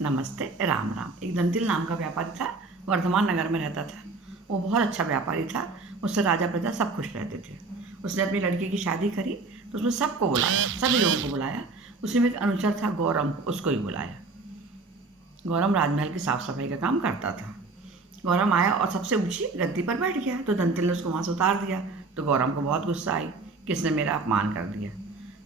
नमस्ते राम राम। एक दंतिल नाम का व्यापारी था, वर्धमान नगर में रहता था। वो बहुत अच्छा व्यापारी था। उससे राजा प्रजा सब खुश रहते थे। उसने अपनी लड़की की शादी करी तो उसमें सबको बुलाया, सभी लोगों को बुलाया। उसी में एक अनुचर था गौरम, उसको ही बुलाया। गौरम राजमहल की साफ सफाई का काम करता था। गौरम आया और सबसे ऊंची गद्दी पर बैठ गया, तो दंतिल ने उसको वहाँ से उतार दिया। तो गौरम को बहुत गुस्सा आई कि इसने मेरा अपमान कर दिया।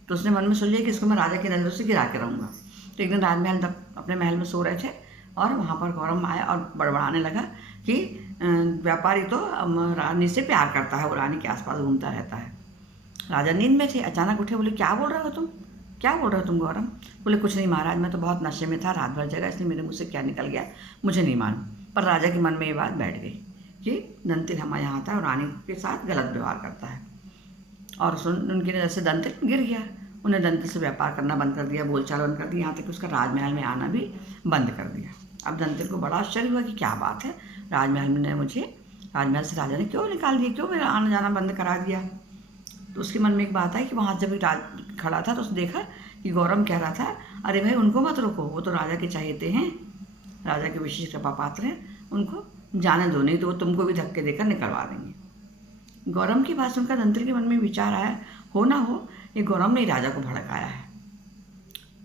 तो उसने मन में सोच लिया कि इसको मैं राजा की नज़रों से गिरा के रहूँगा। तो एक दिन राजमहल तक अपने महल में सो रहे थे और वहाँ पर गौरम आया और बड़बड़ाने लगा कि व्यापारी तो रानी से प्यार करता है, वो रानी के आसपास घूमता रहता है। राजा नींद में थे, अचानक उठे, बोले क्या बोल रहे हो तुम, क्या बोल रहे हो तुम गौरम? बोले कुछ नहीं महाराज, मैं तो बहुत नशे में था, रात भर जगह, इसलिए मेरे मुँह से क्या निकल गया मुझे नहीं मालूम। पर राजा के मन में ये बात बैठ गई कि दंतिल हमारे यहाँ आता है और रानी के साथ गलत व्यवहार करता है। और उनकी नज़र से दंतिल गिर गया। उन्हें दंतिल से व्यापार करना बंद कर दिया, बोलचाल बंद कर दी, यहाँ तक कि उसका राजमहल में आना भी बंद कर दिया। अब दंतिल को बड़ा आश्चर्य हुआ कि क्या बात है, राजमहल से राजा ने क्यों निकाल दिया, क्यों मेरा आना जाना बंद करा दिया। तो उसके मन में एक बात आई कि वहाँ जब खड़ा था तो उसने देखा कि गौरम कह रहा था, अरे भाई उनको मत रोको, वो तो राजा के चाहते हैं, राजा के विशेष कृपा पात्र हैं, उनको जाने दो, नहीं तो वो तुमको भी धक्के देकर निकलवा देंगे। गौरम की बात सुनकर दंतिल के मन में विचार आया, हो ना हो ये गौरम ने राजा को भड़काया है।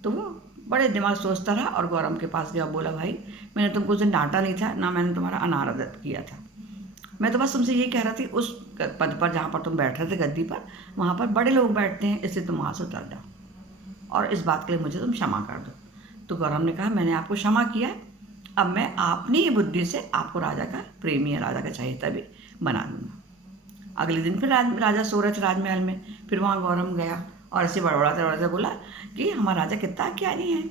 तो वो बड़े दिमाग सोचता रहा और गौरम के पास गया, बोला भाई मैंने तुमको उस दिन डांटा नहीं था, ना मैंने तुम्हारा अनादर किया था, मैं तो बस तुमसे ये कह रहा थी उस पद पर जहाँ पर तुम बैठ रहे थे गद्दी पर, वहाँ पर बड़े लोग बैठते हैं, इसलिए तुम वहाँ से उतर जाओ और इस बात के लिए मुझे तुम क्षमा कर दो। तो गौरम ने कहा मैंने आपको क्षमा किया, अब मैं अपनी ही बुद्धि से आपको राजा का प्रेमी या राजा का चाहता भी बना दूंगा। अगले दिन फिर राजा सो रहे थे राजमहल में, फिर वहाँ गौरम गया और ऐसे बड़बड़ाते बड़बड़ाते बोला कि हमारा राजा कितना ज्ञानी है,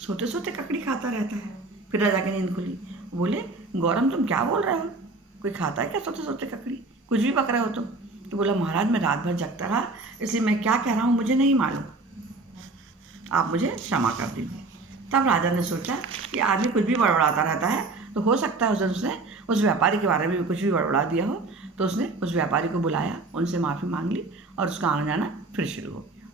सोते सोते ककड़ी खाता रहता है। फिर राजा की नींद खुली, बोले गौरम तुम क्या बोल रहे हो, कोई खाता है क्या सोते सोते ककड़ी, कुछ भी पक रहे हो तुम? तो बोला महाराज मैं रात भर जगता रहा, इसलिए मैं क्या कह रहा हूँ मुझे नहीं मालूम, आप मुझे क्षमा कर दीजिए। तब राजा ने सोचा कि आदमी कुछ भी बड़बड़ाता रहता है, तो हो सकता है उस दिन उसने उस व्यापारी के बारे में भी कुछ भी बड़बड़ा दिया हो। तो उसने उस व्यापारी को बुलाया, उनसे माफ़ी मांग ली और उसका आना जाना फिर शुरू हो गया।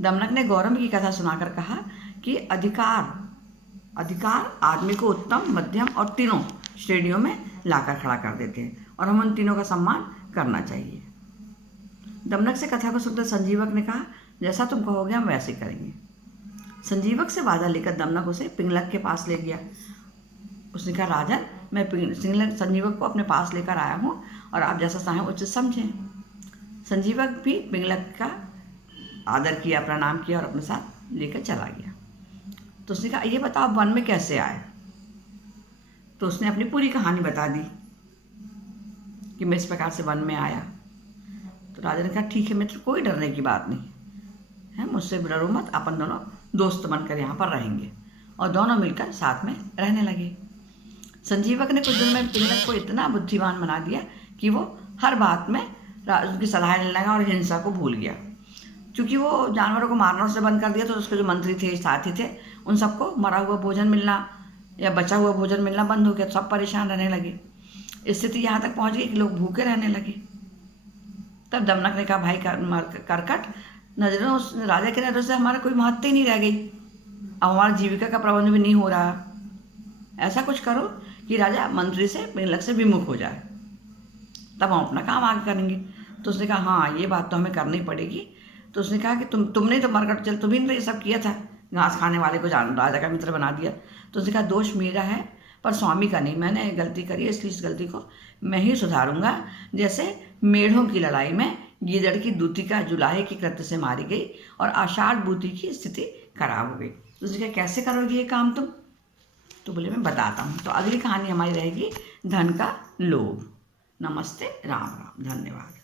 दमनक ने गौरम की कथा सुनाकर कहा कि अधिकार आदमी को उत्तम, मध्यम और तीनों श्रेणियों में लाकर खड़ा कर देते हैं और हम उन तीनों का सम्मान करना चाहिए। दमनक से कथा को सुनकर संजीवक ने कहा जैसा तुम कहोगे हम वैसे करेंगे। संजीवक से वादा लेकर दमनक उसे पिंगलक के पास ले गया। उसने कहा राजन मैं संजीवक को अपने पास लेकर आया हूँ और आप जैसा चाहें उचित समझें। संजीवक भी पिंगलक का आदर किया, प्रणाम किया और अपने साथ लेकर चला गया। तो उसने कहा ये बताओ वन में कैसे आए? तो उसने अपनी पूरी कहानी बता दी कि मैं इस प्रकार से वन में आया। तो राजा ने कहा ठीक है मित्र, कोई डरने की बात नहीं है, मुझसे डरो मत, अपन दोनों दोस्त बनकर यहाँ पर रहेंगे। और दोनों मिलकर साथ में रहने लगे। संजीवक ने कुछ दिन में पिंगलक को इतना बुद्धिमान बना दिया कि वो हर बात में उसकी सलाह लेने लगा और हिंसा को भूल गया। क्योंकि वो जानवरों को मारना उसने बंद कर दिया, तो उसके जो मंत्री थे, साथी थे, उन सबको मरा हुआ भोजन मिलना या बचा हुआ भोजन मिलना बंद हो गया, सब परेशान रहने लगे। स्थिति यहाँ तक पहुँच गई कि लोग भूखे रहने लगे। तब दमनक ने कहा भाई करकट, नजरों उस राजा की नजरों से हमारा कोई महत्व ही नहीं रह गई, अब हमारा जीविका का प्रबंध भी नहीं हो रहा। ऐसा कुछ करो कि राजा मंत्री से पिंगलक से विमुख हो जाए, तब हम अपना काम आगे करेंगे। तो उसने कहा हाँ ये बात तो हमें करनी पड़ेगी। तो उसने कहा कि तुमने तो मरकट चल तुम्ही ने ये सब किया था, घास खाने वाले को राजा का मित्र बना दिया। तो उसने कहा दोष मेरा है पर स्वामी का नहीं, मैंने गलती करी है, इसलिए इस गलती को मैं ही सुधारूंगा। जैसे मेढ़ों की लड़ाई में गीदड़ की दूतिका जुलाहे की कृत्य से मारी गई और आषाढ़ बूटी की स्थिति खराब हो गई। तो उसने कहा कैसे करोगे ये काम तुम? तो बोले मैं बताता हूँ। तो अगली कहानी हमारी रहेगी धन का लोभ। नमस्ते राम राम, धन्यवाद।